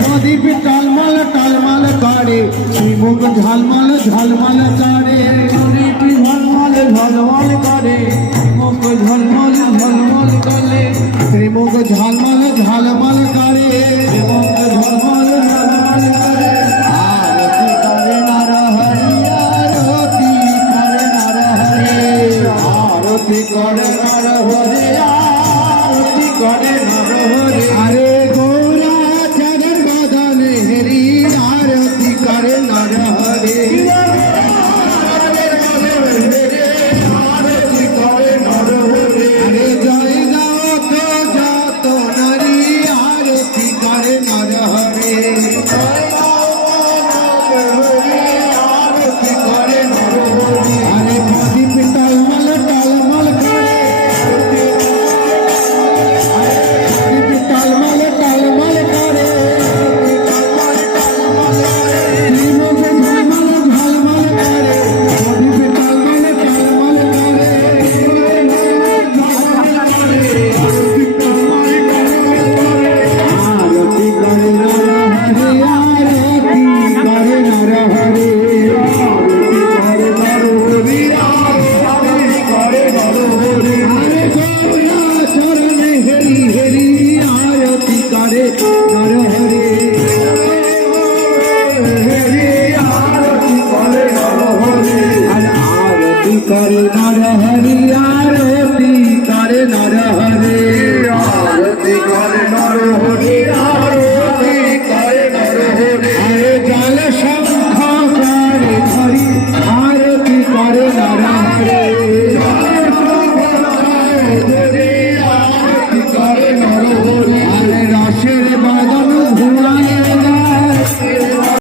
প্রদীপ টলমল টলমল করে শ্রীমুখ ঝলমল ঝলমল করে প্রদীপ ঝলমল ঝলমল করে মুখ ঝলমল ঝলমল করে শ্রীমুখ ঝলমল ঝলমল করে মুখ ঝলমল ঝলমল করে আরতি করে নর হরি আরতি করে নর হরি আরতি করে নর হরি আরতি করে নর হরি